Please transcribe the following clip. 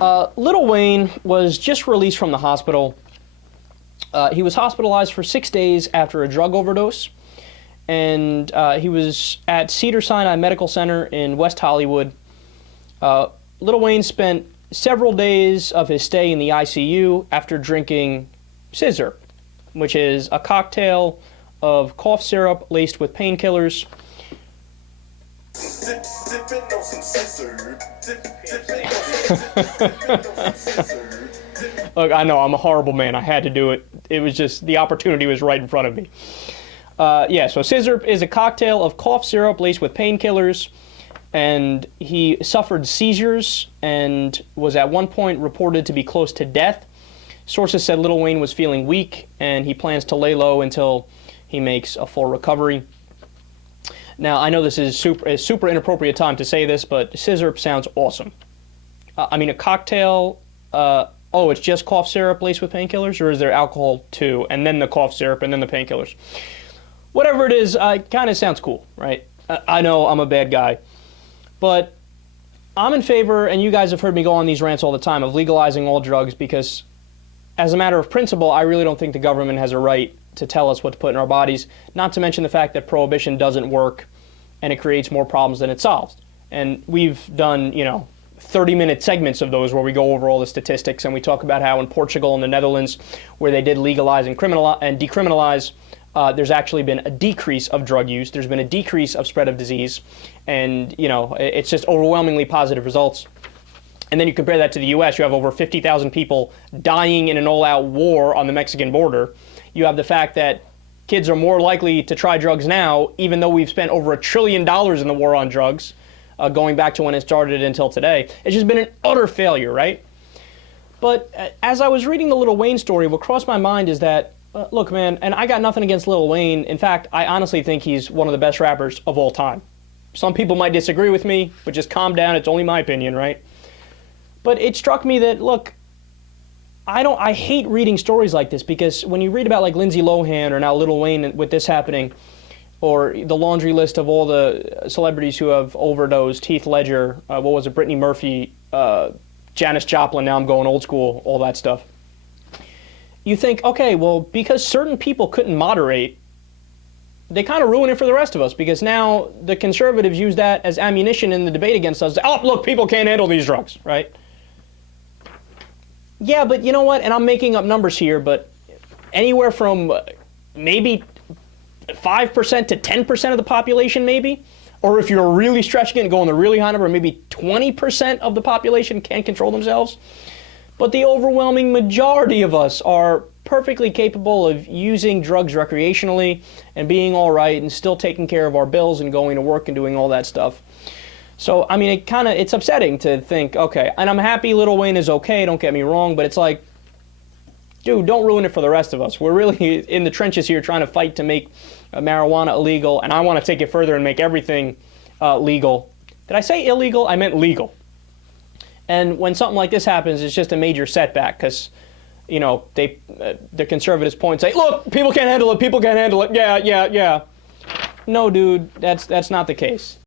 Lil Wayne was just released from the hospital. He was hospitalized for 6 days after a drug overdose, and he was at Cedars Sinai Medical Center in West Hollywood. Lil Wayne spent several days of his stay in the ICU after drinking Sizzurp, which is a cocktail of cough syrup laced with painkillers. Look, I know, I'm a horrible man. I had to do it. It was just, the opportunity was right in front of me. So Sizzurp is a cocktail of cough syrup laced with painkillers, and he suffered seizures and was at one point reported to be close to death. Sources said Lil Wayne was feeling weak, and he plans to lay low until he makes a full recovery. Now, I know this is a super inappropriate time to say this, but Sizzurp sounds awesome. I mean, a cocktail, it's just cough syrup laced with painkillers, or is there alcohol too, and then the cough syrup, and then the painkillers? Whatever it is, it kind of sounds cool, right? I know I'm a bad guy, but I'm in favor, and you guys have heard me go on these rants all the time, of legalizing all drugs, because as a matter of principle, I really don't think the government has a right to tell us what to put in our bodies, not to mention the fact that prohibition doesn't work, and it creates more problems than it solves. And we've done, 30-minute segments of those where we go over all the statistics, and we talk about how in Portugal and the Netherlands, where they did legalize and decriminalize, there's actually been a decrease of drug use. There's been a decrease of spread of disease, and it's just overwhelmingly positive results. And then you compare that to the U.S., you have over 50,000 people dying in an all-out war on the Mexican border. You have the fact that kids are more likely to try drugs now, even though we've spent over $1 trillion in the war on drugs, going back to when it started until today. It's just been an utter failure, right? But as I was reading the Lil Wayne story, what crossed my mind is that, look, man, and I got nothing against Lil Wayne. In fact, I honestly think he's one of the best rappers of all time. Some people might disagree with me, but just calm down. It's only my opinion, right? But it struck me that, look, I hate reading stories like this, because when you read about like Lindsay Lohan or now Lil Wayne with this happening, or the laundry list of all the celebrities who have overdosed, Heath Ledger, Brittany Murphy, Janis Joplin, now I'm going old school, all that stuff. You think, okay, well, because certain people couldn't moderate, they kind of ruin it for the rest of us, because now the conservatives use that as ammunition in the debate against us. Oh, look, people can't handle these drugs, right? Yeah, but you know what? And I'm making up numbers here, but anywhere from maybe 5% to 10% of the population, maybe, or if you're really stretching it and going the really high number, maybe 20% of the population can't control themselves. But the overwhelming majority of us are perfectly capable of using drugs recreationally and being all right and still taking care of our bills and going to work and doing all that stuff. So, I mean, it's upsetting to think, okay, and I'm happy Lil Wayne is okay, don't get me wrong, but it's like, dude, don't ruin it for the rest of us. We're really in the trenches here trying to fight to make marijuana illegal, and I want to take it further and make everything legal. Did I say illegal? I meant legal. And when something like this happens, it's just a major setback, because, the conservatives point and say, look, people can't handle it, people can't handle it, yeah. No, dude, that's not the case.